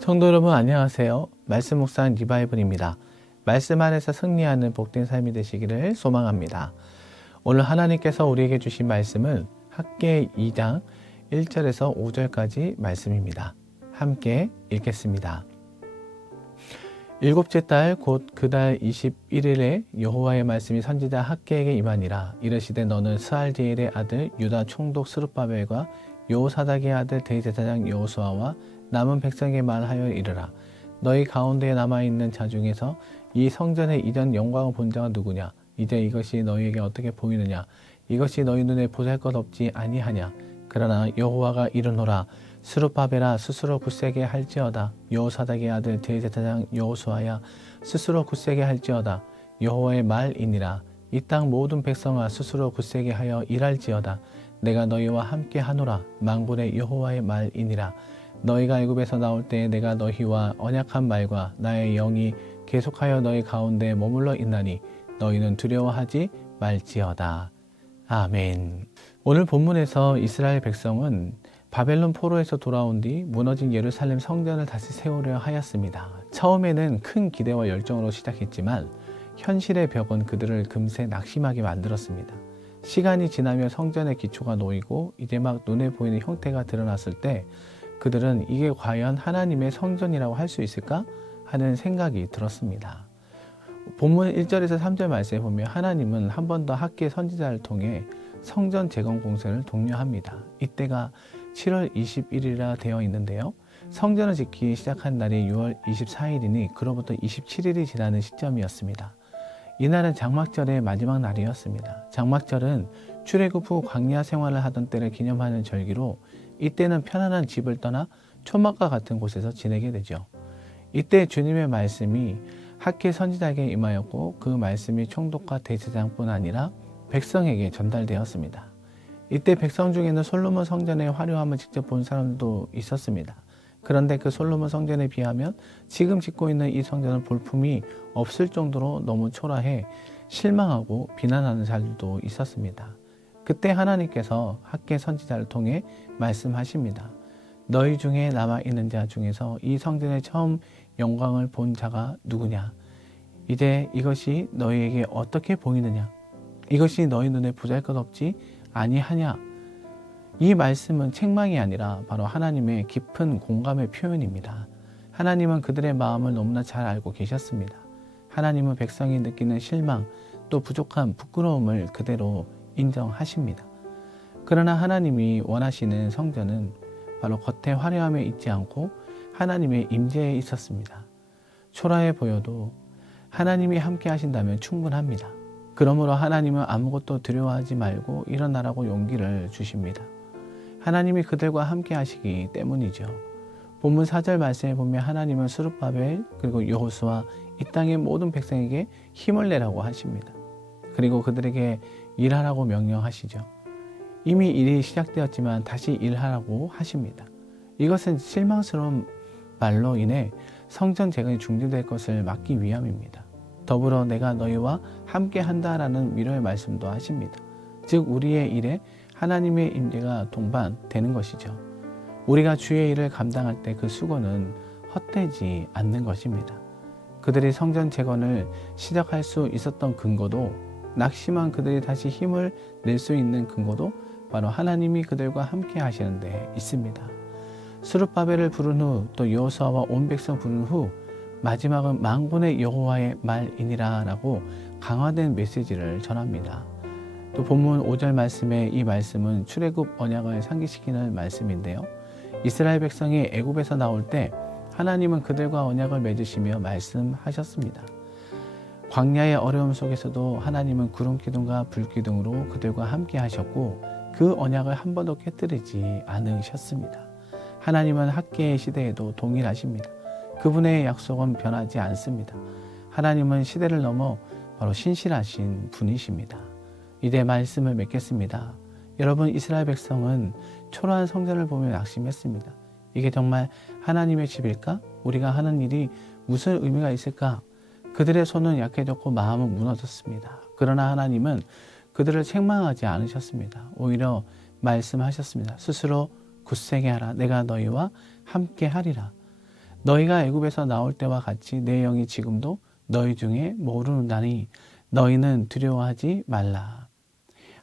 성도 여러분 안녕하세요. 말씀 묵상 리바이블입니다. 말씀 안에서 승리하는 복된 삶이 되시기를 소망합니다. 오늘 하나님께서 우리에게 주신 말씀은 학계 2장 1절에서 5절까지 말씀입니다. 함께 읽겠습니다. 일곱째 달 곧 그 달 21일에 여호와의 말씀이 선지자 학계에게 임하니라 이르시되 너는 스알디엘의 아들 유다 총독 스룹바벨과 여호사닥의 아들 대제사장 여호수아와 남은 백성에게 말하여 이르라. 너희 가운데에 남아 있는 자 중에서 이 성전의 이전 영광을 본 자가 누구냐? 이제 이것이 너희에게 어떻게 보이느냐? 이것이 너희 눈에 보잘 것 없지 아니하냐? 그러나 여호와가 이르노라. 스룹바벨아 스스로 굳세게 할지어다. 여호사닥의 아들 대제사장 여호수아야 스스로 굳세게 할지어다. 여호와의 말이니라. 이 땅 모든 백성아 스스로 굳세게 하여 일할지어다. 내가 너희와 함께 하노라. 망군의 여호와의 말이니라 너희가 애굽에서 나올 때에 내가 너희와 언약한 말과 나의 영이 계속하여 너희 가운데 머물러 있나니 너희는 두려워하지 말지어다 아멘 오늘 본문에서 이스라엘 백성은 바벨론 포로에서 돌아온 뒤 무너진 예루살렘 성전을 다시 세우려 하였습니다. 처음에는 큰 기대와 열정으로 시작했지만 현실의 벽은 그들을 금세 낙심하게 만들었습니다. 시간이 지나며 성전의 기초가 놓이고 이제 막 눈에 보이는 형태가 드러났을 때 그들은 이게 과연 하나님의 성전이라고 할 수 있을까 하는 생각이 들었습니다. 본문 1절에서 3절 말씀에 보면 하나님은 한 번 더 학계 선지자를 통해 성전 재건 공사를 독려합니다. 이때가 7월 21일이라 되어 있는데요. 성전을 짓기 시작한 날이 6월 24일이니 그로부터 27일이 지나는 시점이었습니다. 이날은 장막절의 마지막 날이었습니다. 장막절은 출애굽 후 광야 생활을 하던 때를 기념하는 절기로 이때는 편안한 집을 떠나 초막과 같은 곳에서 지내게 되죠. 이때 주님의 말씀이 학계 선지자에게 임하였고 그 말씀이 총독과 대제장뿐 아니라 백성에게 전달되었습니다. 이때 백성 중에는 솔로몬 성전의 화려함을 직접 본 사람도 있었습니다. 그런데 그 솔로몬 성전에 비하면 지금 짓고 있는 이 성전은 볼품이 없을 정도로 너무 초라해 실망하고 비난하는 자들도 있었습니다. 그때 하나님께서 학계 선지자를 통해 말씀하십니다. 너희 중에 남아 있는 자 중에서 이 성전의 처음 영광을 본 자가 누구냐? 이제 이것이 너희에게 어떻게 보이느냐? 이것이 너희 눈에 보잘것없지 아니하냐? 이 말씀은 책망이 아니라 바로 하나님의 깊은 공감의 표현입니다. 하나님은 그들의 마음을 너무나 잘 알고 계셨습니다. 하나님은 백성이 느끼는 실망 또 부족한 부끄러움을 그대로 인정하십니다. 그러나 하나님이 원하시는 성전은 바로 겉의 화려함에 있지 않고 하나님의 임재에 있었습니다. 초라해 보여도 하나님이 함께 하신다면 충분합니다. 그러므로 하나님은 아무것도 두려워하지 말고 일어나라고 용기를 주십니다. 하나님이 그들과 함께 하시기 때문이죠. 본문 4절 말씀에 보면 하나님은 수르바벨 그리고 여호수아 이 땅의 모든 백성에게 힘을 내라고 하십니다. 그리고 그들에게 일하라고 명령하시죠. 이미 일이 시작되었지만 다시 일하라고 하십니다. 이것은 실망스러운 말로 인해 성전 재건이 중지될 것을 막기 위함입니다. 더불어 내가 너희와 함께 한다라는 위로의 말씀도 하십니다. 즉 우리의 일에 하나님의 임재가 동반되는 것이죠. 우리가 주의 일을 감당할 때 그 수고는 헛되지 않는 것입니다. 그들이 성전 재건을 시작할 수 있었던 근거도 낙심한 그들이 다시 힘을 낼 수 있는 근거도 바로 하나님이 그들과 함께 하시는 데 있습니다. 수르바벨을 부른 후 또 여호수아와 온 백성 부른 후 마지막은 망군의 여호와의 말이니라라고 강화된 메시지를 전합니다. 또 본문 5절 말씀에 이 말씀은 출애굽 언약을 상기시키는 말씀인데요. 이스라엘 백성이 애굽에서 나올 때 하나님은 그들과 언약을 맺으시며 말씀하셨습니다. 광야의 어려움 속에서도 하나님은 구름 기둥과 불 기둥으로 그들과 함께 하셨고 그 언약을 한 번도 깨뜨리지 않으셨습니다. 하나님은 학계의 시대에도 동일하십니다. 그분의 약속은 변하지 않습니다. 하나님은 시대를 넘어 바로 신실하신 분이십니다. 이제 말씀을 맺겠습니다. 여러분 이스라엘 백성은 초라한 성전을 보며 낙심했습니다. 이게 정말 하나님의 집일까? 우리가 하는 일이 무슨 의미가 있을까? 그들의 손은 약해졌고 마음은 무너졌습니다. 그러나 하나님은 그들을 책망하지 않으셨습니다. 오히려 말씀하셨습니다. 스스로 굳세게 하라. 내가 너희와 함께 하리라. 너희가 애굽에서 나올 때와 같이 내 영이 지금도 너희 중에 모르는다니 너희는 두려워하지 말라.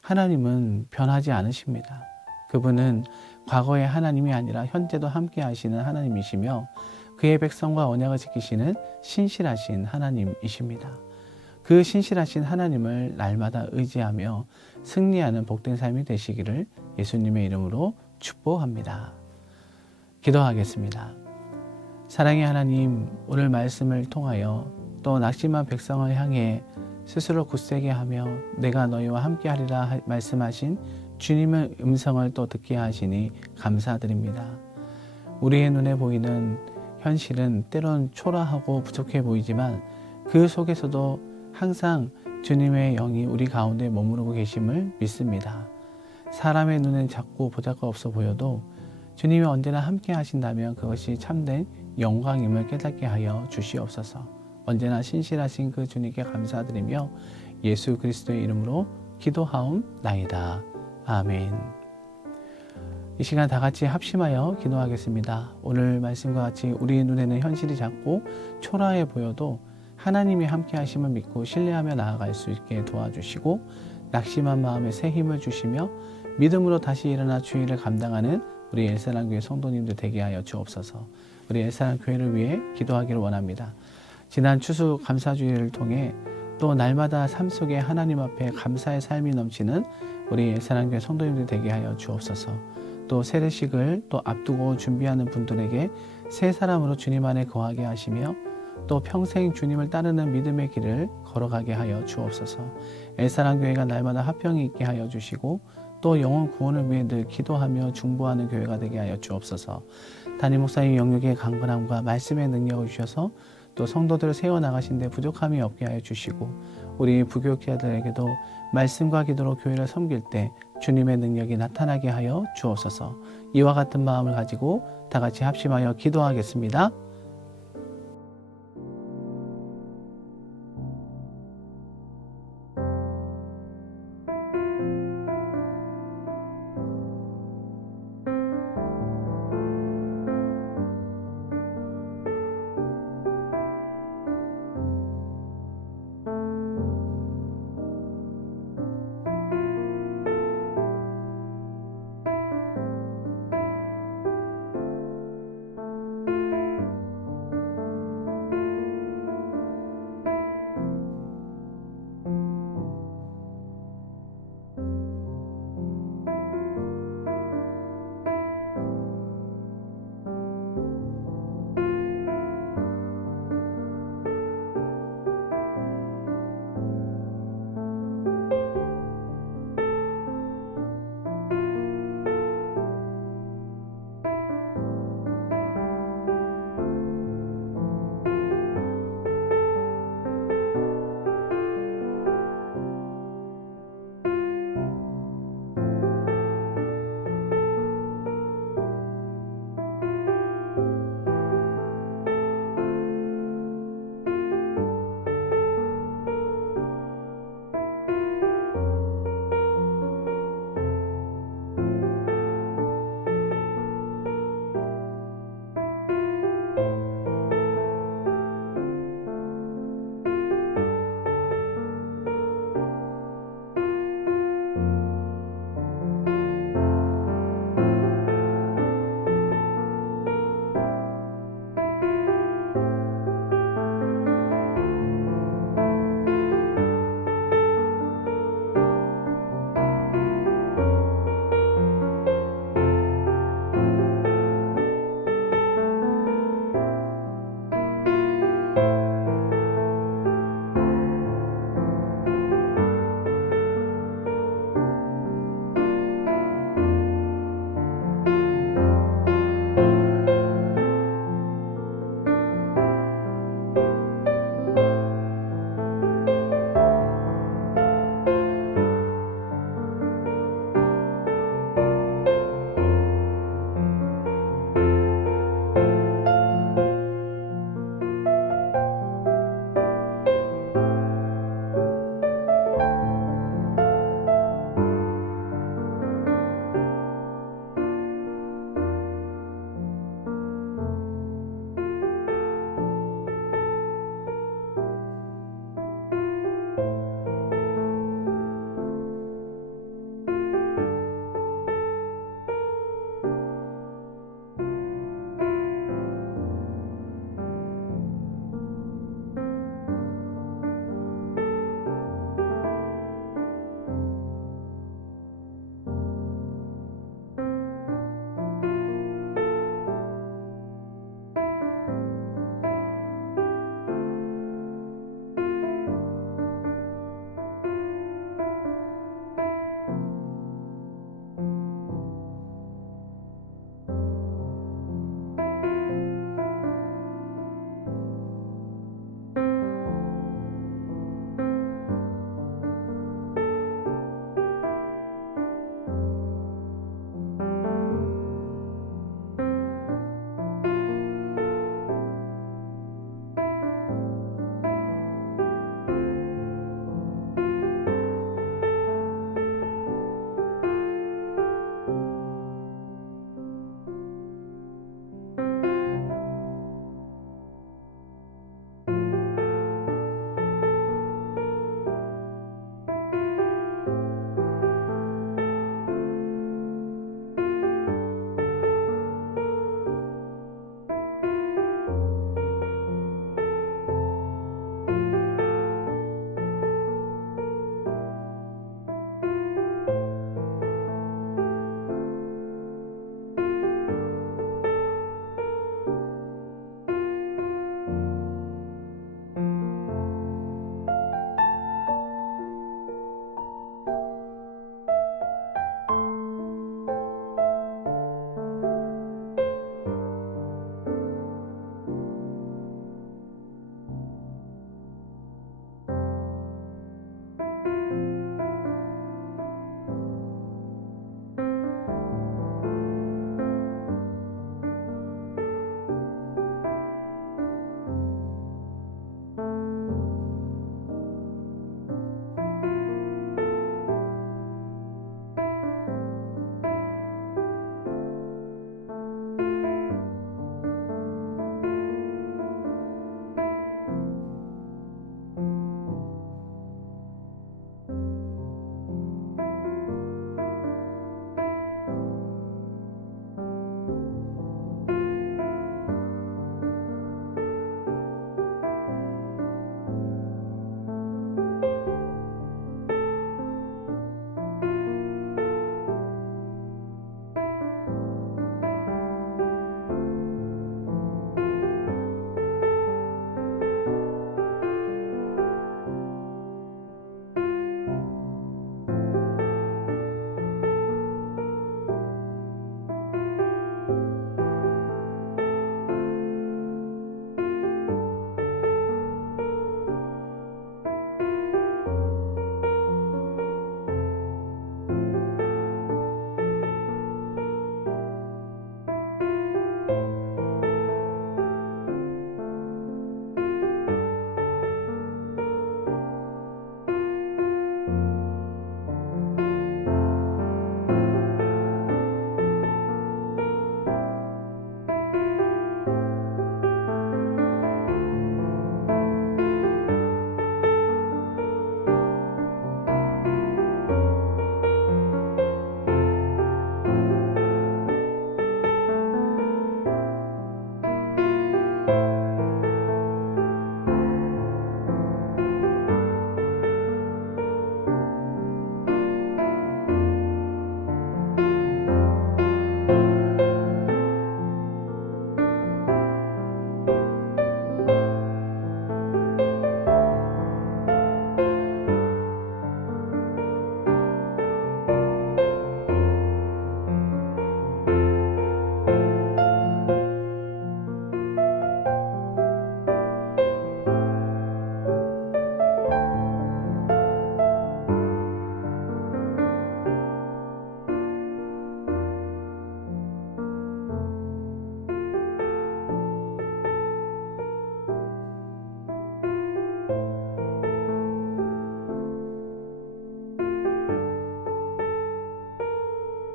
하나님은 변하지 않으십니다. 그분은 과거의 하나님이 아니라 현재도 함께 하시는 하나님이시며 그의 백성과 언약을 지키시는 신실하신 하나님이십니다. 그 신실하신 하나님을 날마다 의지하며 승리하는 복된 삶이 되시기를 예수님의 이름으로 축복합니다. 기도하겠습니다. 사랑의 하나님, 오늘 말씀을 통하여 또 낙심한 백성을 향해 스스로 굳세게 하며 내가 너희와 함께 하리라 말씀하신 주님의 음성을 또 듣게 하시니 감사드립니다. 우리의 눈에 보이는 현실은 때론 초라하고 부족해 보이지만 그 속에서도 항상 주님의 영이 우리 가운데 머무르고 계심을 믿습니다. 사람의 눈엔 작고 보잘것 없어 보여도 주님이 언제나 함께 하신다면 그것이 참된 영광임을 깨닫게 하여 주시옵소서. 언제나 신실하신 그 주님께 감사드리며 예수 그리스도의 이름으로 기도하옵나이다. 아멘. 이 시간 다 같이 합심하여 기도하겠습니다. 오늘 말씀과 같이 우리 눈에는 현실이 작고 초라해 보여도 하나님이 함께 하심을 믿고 신뢰하며 나아갈 수 있게 도와주시고 낙심한 마음에 새 힘을 주시며 믿음으로 다시 일어나 주의를 감당하는 우리 엘사랑 교회 성도님들 되게 하여 주옵소서. 우리 엘사랑 교회를 위해 기도하기를 원합니다. 지난 추수 감사주의를 통해 또 날마다 삶 속에 하나님 앞에 감사의 삶이 넘치는 우리 엘사랑 교회 성도님들 되게 하여 주옵소서. 또 세례식을 또 앞두고 준비하는 분들에게 새 사람으로 주님 안에 거하게 하시며 또 평생 주님을 따르는 믿음의 길을 걸어가게 하여 주옵소서. 엘사랑 교회가 날마다 화평이 있게 하여 주시고 또 영혼 구원을 위해 늘 기도하며 중보하는 교회가 되게 하여 주옵소서. 담임 목사님 영역의 강건함과 말씀의 능력을 주셔서 또 성도들을 세워 나가신 데 부족함이 없게 하여 주시고 우리 부교육자들에게도 말씀과 기도로 교회를 섬길 때 주님의 능력이 나타나게 하여 주옵소서. 이와 같은 마음을 가지고 다 같이 합심하여 기도하겠습니다.